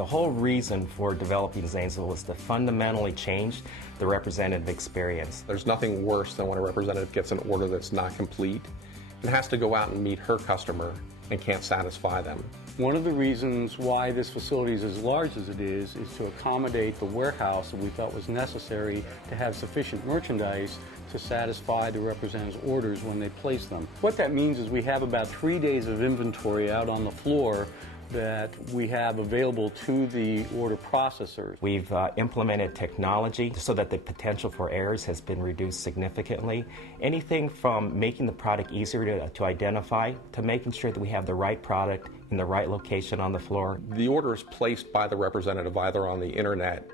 The whole reason for developing Zanesville was to fundamentally change the representative experience. There's nothing worse than when a representative gets an order that's not complete and has to go out and meet her customer and can't satisfy them. One of the reasons why this facility is as large as it is to accommodate the warehouse that we felt was necessary to have sufficient merchandise to satisfy the representative's orders when they place them. What that means is we have about 3 days of inventory out on the floor that we have available to the order processors. We've implemented technology so that the potential for errors has been reduced significantly. Anything from making the product easier to identify to making sure that we have the right product in the right location on the floor. The order is placed by the representative either on the internet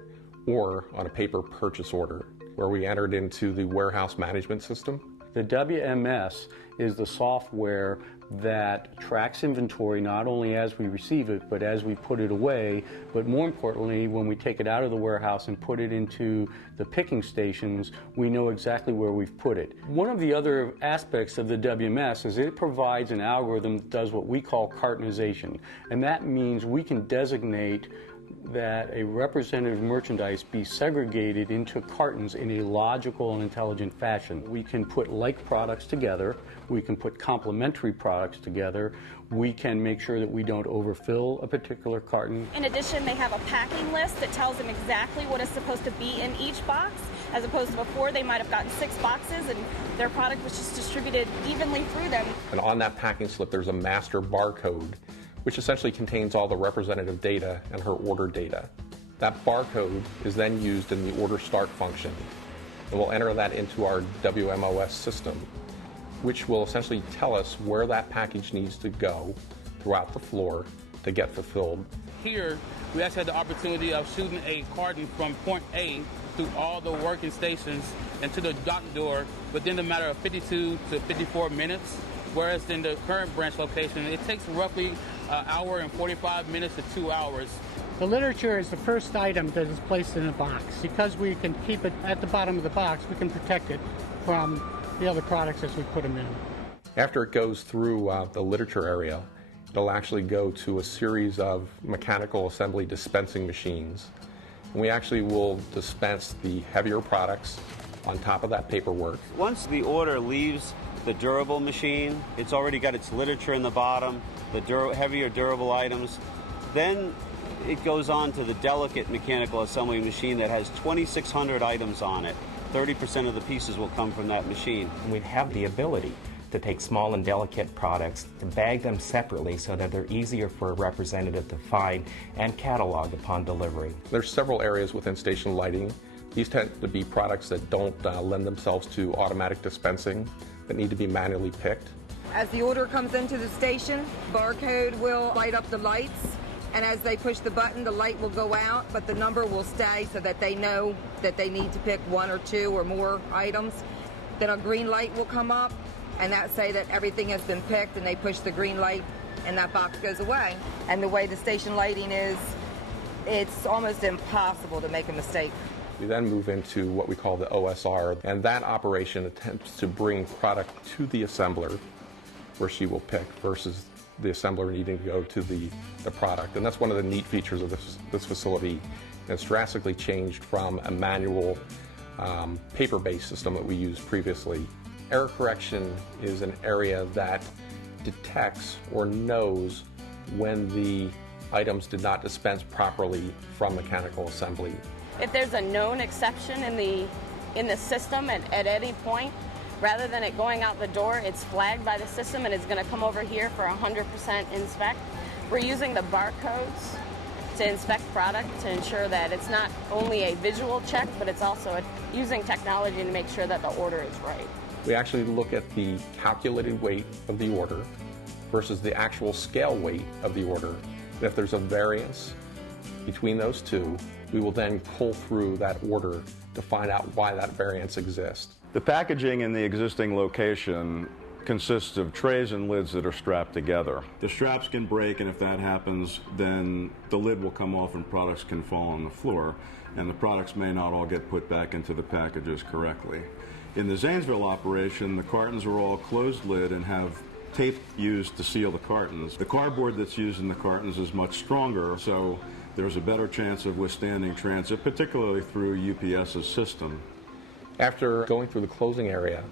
or on a paper purchase order, where we entered into the warehouse management system. The WMS is the software that tracks inventory not only as we receive it, but as we put it away, but more importantly, when we take it out of the warehouse and put it into the picking stations, we know exactly where we've put it. One of the other aspects of the WMS is it provides an algorithm that does what we call cartonization, and that means we can designate that a representative merchandise be segregated into cartons in a logical and intelligent fashion. We can put like products together, we can put complementary products together, we can make sure that we don't overfill a particular carton. In addition, they have a packing list that tells them exactly what is supposed to be in each box, as opposed to before they might have gotten 6 boxes and their product was just distributed evenly through them. And on that packing slip there's a master barcode, which essentially contains all the representative data and her order data. That barcode is then used in the order start function, and we'll enter that into our WMOS system, which will essentially tell us where that package needs to go throughout the floor to get fulfilled. Here, we actually had the opportunity of shooting a carton from point A through all the working stations and to the dock door within a matter of 52 to 54 minutes, whereas in the current branch location, it takes roughly an hour and 45 minutes to 2 hours. The literature is the first item that is placed in a box. Because we can keep it at the bottom of the box, we can protect it from the other products as we put them in. After it goes through the literature area, it'll actually go to a series of mechanical assembly dispensing machines. And we actually will dispense the heavier products on top of that paperwork. Once the order leaves the durable machine, it's already got its literature in the bottom, the heavier durable items. Then it goes on to the delicate mechanical assembly machine that has 2,600 items on it. 30% of the pieces will come from that machine. We have the ability to take small and delicate products, to bag them separately so that they're easier for a representative to find and catalog upon delivery. There's several areas within station lighting. These tend to be products that don't lend themselves to automatic dispensing, that need to be manually picked. As the order comes into the station, barcode will light up the lights, and as they push the button, the light will go out, but the number will stay so that they know that they need to pick 1 or 2 or more items. Then a green light will come up, and that say that everything has been picked, and they push the green light, and that box goes away. And the way the station lighting is, it's almost impossible to make a mistake. We then move into what we call the OSR, and that operation attempts to bring product to the assembler where she will pick versus the assembler needing to go to the product. And that's one of the neat features of this facility. And it's drastically changed from a manual paper-based system that we used previously. Error correction is an area that detects or knows when the items did not dispense properly from mechanical assembly. If there's a known exception in the system at any point, rather than it going out the door, it's flagged by the system and it's going to come over here for 100% inspect. We're using the barcodes to inspect product to ensure that it's not only a visual check, but it's also using technology to make sure that the order is right. We actually look at the calculated weight of the order versus the actual scale weight of the order. And if there's a variance between those two, we will then pull through that order to find out why that variance exists. The packaging in the existing location consists of trays and lids that are strapped together. The straps can break, and if that happens, then the lid will come off and products can fall on the floor, and the products may not all get put back into the packages correctly. In the Zanesville operation, the cartons are all closed lid and have tape used to seal the cartons. The cardboard that's used in the cartons is much stronger, so there's a better chance of withstanding transit, particularly through UPS's system. After going through the closing area,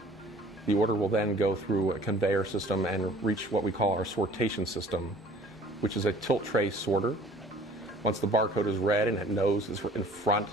the order will then go through a conveyor system and reach what we call our sortation system, which is a tilt tray sorter. Once the barcode is read and it knows it's in front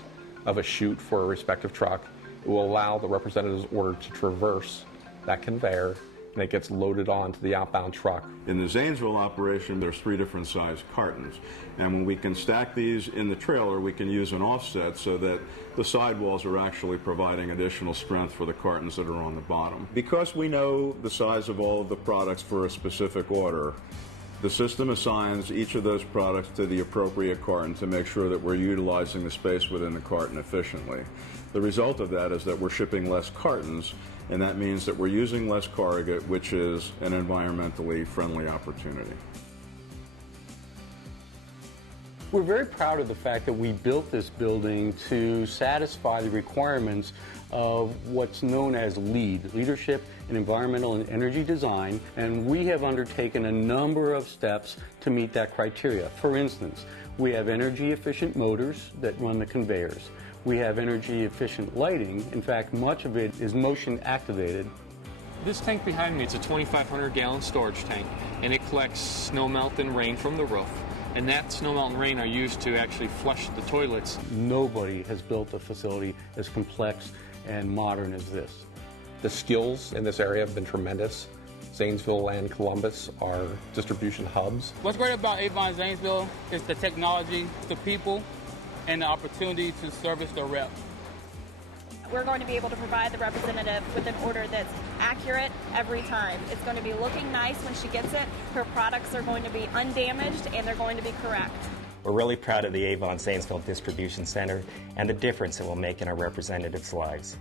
of a chute for a respective truck, it will allow the representative's order to traverse that conveyor, and it gets loaded onto the outbound truck. In the Zanesville operation, there's 3 different size cartons. And when we can stack these in the trailer, we can use an offset so that the sidewalls are actually providing additional strength for the cartons that are on the bottom. Because we know the size of all of the products for a specific order, the system assigns each of those products to the appropriate carton to make sure that we're utilizing the space within the carton efficiently. The result of that is that we're shipping less cartons, and that means that we're using less corrugate, which is an environmentally friendly opportunity. We're very proud of the fact that we built this building to satisfy the requirements of what's known as LEED, Leadership in Environmental and Energy Design, and we have undertaken a number of steps to meet that criteria. For instance, we have energy efficient motors that run the conveyors. We have energy efficient lighting. In fact, much of it is motion activated. This tank behind me, it's a 2,500 gallon storage tank, and it collects snow melt and rain from the roof. And that snow melt and rain are used to actually flush the toilets. Nobody has built a facility as complex and modern as this. The skills in this area have been tremendous. Zanesville and Columbus are distribution hubs. What's great about Avon Zanesville is the technology, the people, and the opportunity to service the rep. We're going to be able to provide the representative with an order that's accurate every time. It's going to be looking nice when she gets it. Her products are going to be undamaged and they're going to be correct. We're really proud of the Avon Zanesville Distribution Center and the difference it will make in our representatives' lives.